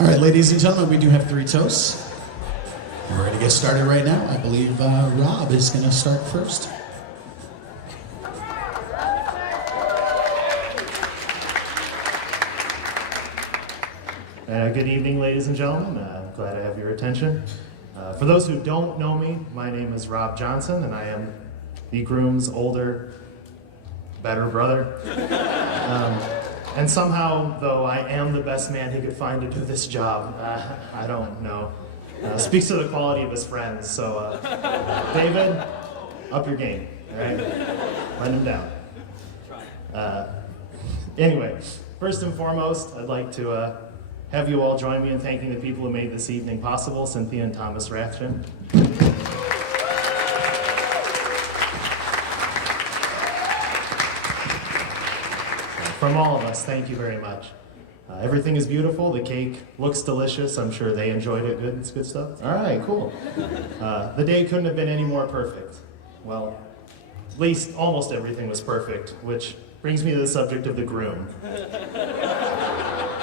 All right, ladies and gentlemen, we do have 3 toasts. We're ready to get started right now. I believe Rob is going to start first. Good evening, ladies and gentlemen. Glad to have your attention. For those who don't know me, my name is Rob Johnson, and I am the groom's older, better brother. And somehow, though I am the best man he could find to do this job, I don't know. Speaks to the quality of his friends. So, David, up your game, all right? Let him down. Anyway, first and foremost, I'd like to have you all join me in thanking the people who made this evening possible, Cynthia and Thomas Rathjen. From all of us, thank you very much. Everything is beautiful. The cake looks delicious. I'm sure they enjoyed it. Good, it's good stuff. All right, cool. The day couldn't have been any more perfect. Well, at least almost everything was perfect, which brings me to the subject of the groom.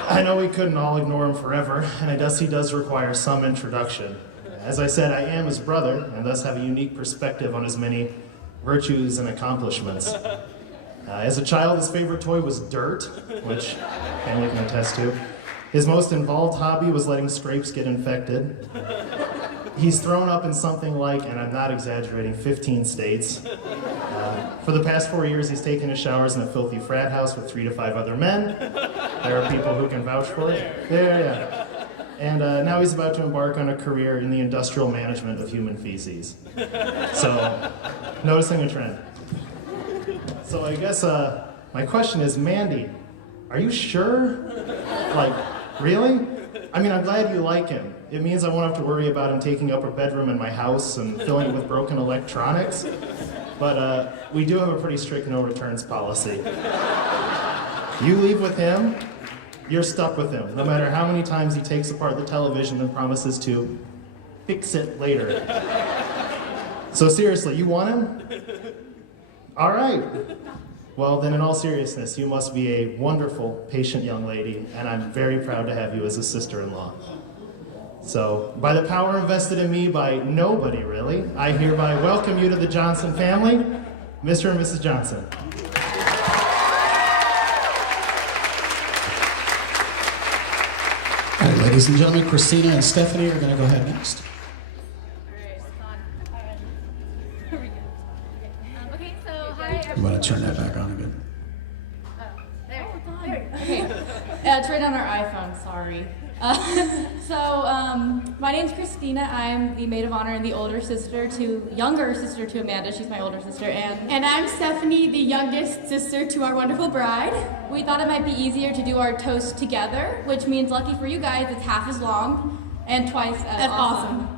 I know we couldn't all ignore him forever, and I guess he does require some introduction. As I said, I am his brother, and thus have a unique perspective on his many virtues and accomplishments. As a child, his favorite toy was dirt, which family can attest to. His most involved hobby was letting scrapes get infected. He's thrown up in something like, and I'm not exaggerating, 15 states. For the past 4 years, he's taken his showers in a filthy frat house with 3 to 5 other men. There are people who can vouch for it. Yeah. And now he's about to embark on a career in the industrial management of human feces. So, noticing a trend. So I guess my question is, Mandy, are you sure? Like, really? I mean, I'm glad you like him. It means I won't have to worry about him taking up a bedroom in my house and filling it with broken electronics. But we do have a pretty strict no returns policy. You leave with him, you're stuck with him, no matter how many times he takes apart the television and promises to fix it later. So seriously, you want him? All right. Well, then in all seriousness, you must be a wonderful, patient young lady, and I'm very proud to have you as a sister-in-law. So, by the power invested in me by nobody, really, I hereby welcome you to the Johnson family, Mr. and Mrs. Johnson. All right, ladies and gentlemen, Christina and Stephanie are going to go ahead next. You want to turn that back on again? Okay. It's right on our iPhone, sorry. My name's Christina. I'm the maid of honor and the younger sister to Amanda. She's my older sister. And I'm Stephanie, the youngest sister to our wonderful bride. We thought it might be easier to do our toast together, which means lucky for you guys, it's half as long and twice as awesome.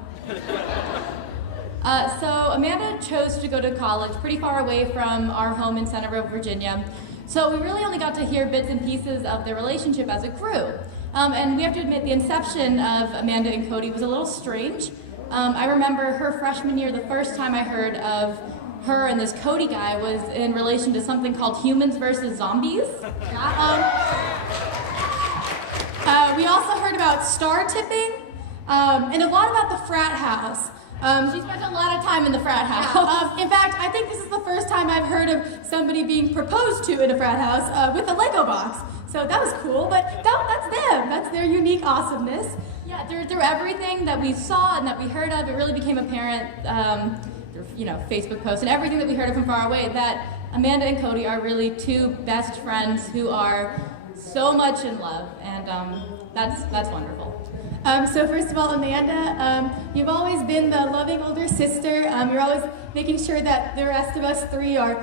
So Amanda chose to go to college pretty far away from our home in Centerville, Virginia. So we really only got to hear bits and pieces of their relationship as it grew. And we have to admit the inception of Amanda and Cody was a little strange. I remember her freshman year, the first time I heard of her and this Cody guy was in relation to something called Humans versus Zombies. We also heard about star tipping and a lot about the frat house. She spent a lot of time in the frat house. In fact, I think this is the first time I've heard of somebody being proposed to in a frat house with a Lego box. So that was cool, but that's them. That's their unique awesomeness. Yeah, through everything that we saw and that we heard of, it really became apparent through Facebook posts and everything that we heard of from far away that Amanda and Cody are really 2 best friends who are so much in love, and that's wonderful. So first of all, Amanda, you've always been the loving older sister. You're always making sure that the rest of us 3 are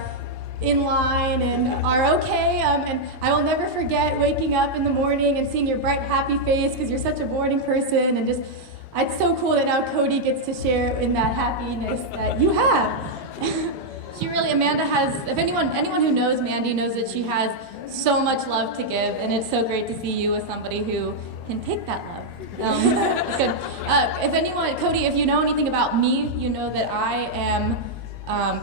in line and are okay. And I will never forget waking up in the morning and seeing your bright, happy face because you're such a boring person. And just, it's so cool that now Cody gets to share in that happiness that you have. Amanda has, if anyone who knows Mandy knows that she has so much love to give, and it's so great to see you as somebody who can take that love. It's good. Cody, if you know anything about me, you know that I am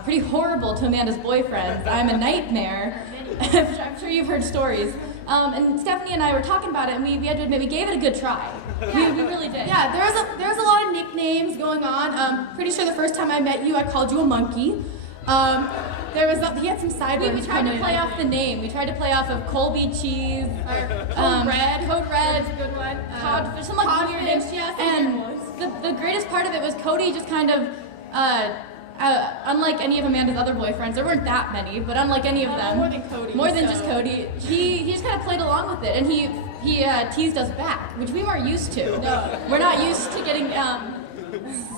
pretty horrible to Amanda's boyfriends. I'm a nightmare. I'm sure you've heard stories. And Stephanie and I were talking about it, and we had to admit we gave it a good try. We really did. Yeah, there was a lot of nicknames going on. Pretty sure the first time I met you, I called you a monkey. He had some sideburns. We tried to play off the name. We tried to play off of Colby cheese, Code Red. Code Red, That's a good one. Codfish, some like weird names. Yeah, And the greatest part of it was Cody just kind of, unlike any of Amanda's other boyfriends, there weren't that many, but unlike any of them, more than Cody. more than just Cody, he just kind of played along with it, and he teased us back, which we weren't used to. No. We're not used to getting.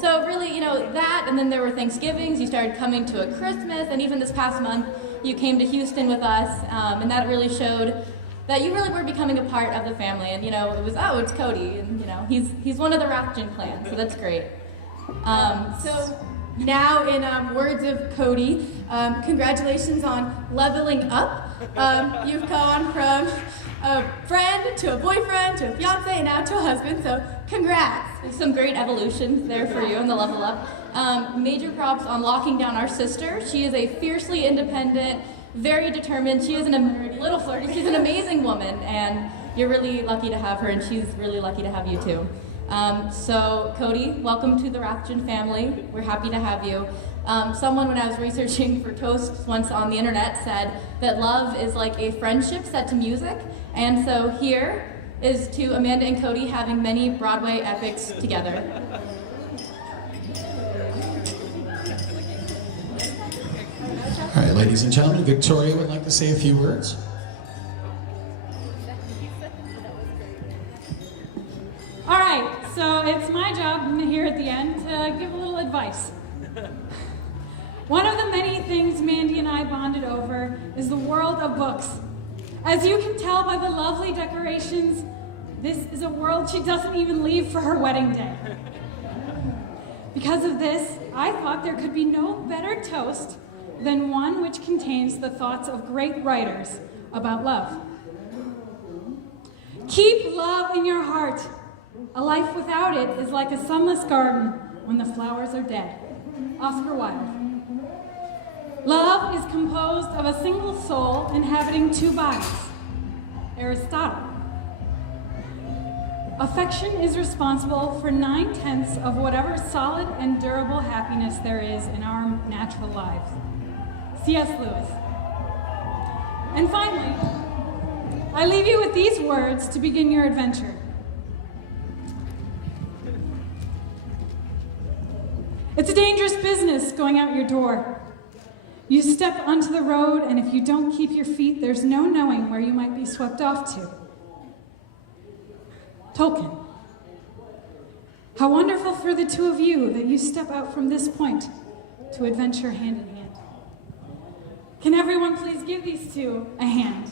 So really, that, and then there were Thanksgivings. You started coming to a Christmas, and even this past month, you came to Houston with us, and that really showed that you really were becoming a part of the family. And it was it's Cody, and he's one of the Rathjen clan, so that's great. So now, in words of Cody, congratulations on leveling up. You've gone from a friend to a boyfriend to a fiance and now to a husband, so congrats. Some great evolutions there for you in the level up. Major props on locking down our sister. She is a fiercely independent, very determined. She is a little flirty. She's an amazing woman, and you're really lucky to have her, and she's really lucky to have you too. So Cody, welcome to the Rathjen family. We're happy to have you. Someone, when I was researching for toasts once on the internet, said that love is like a friendship set to music, and so here is to Amanda and Cody having many Broadway epics together. All right, ladies and gentlemen, Victoria would like to say a few words. All right, so it's my job here at the end to give a little advice. One of the many things Mandy and I bonded over is the world of books. As you can tell by the lovely decorations, this is a world she doesn't even leave for her wedding day. Because of this, I thought there could be no better toast than one which contains the thoughts of great writers about love. Keep love in your heart. A life without it is like a sunless garden when the flowers are dead. Oscar Wilde. Love is composed of a single soul inhabiting two bodies. Aristotle. Affection is responsible for 9/10 of whatever solid and durable happiness there is in our natural lives. C.S. Lewis. And finally, I leave you with these words to begin your adventure. It's a dangerous business going out your door. You step onto the road, and if you don't keep your feet, there's no knowing where you might be swept off to. Tolkien. How wonderful for the two of you that you step out from this point to adventure hand in hand. Can everyone please give these two a hand?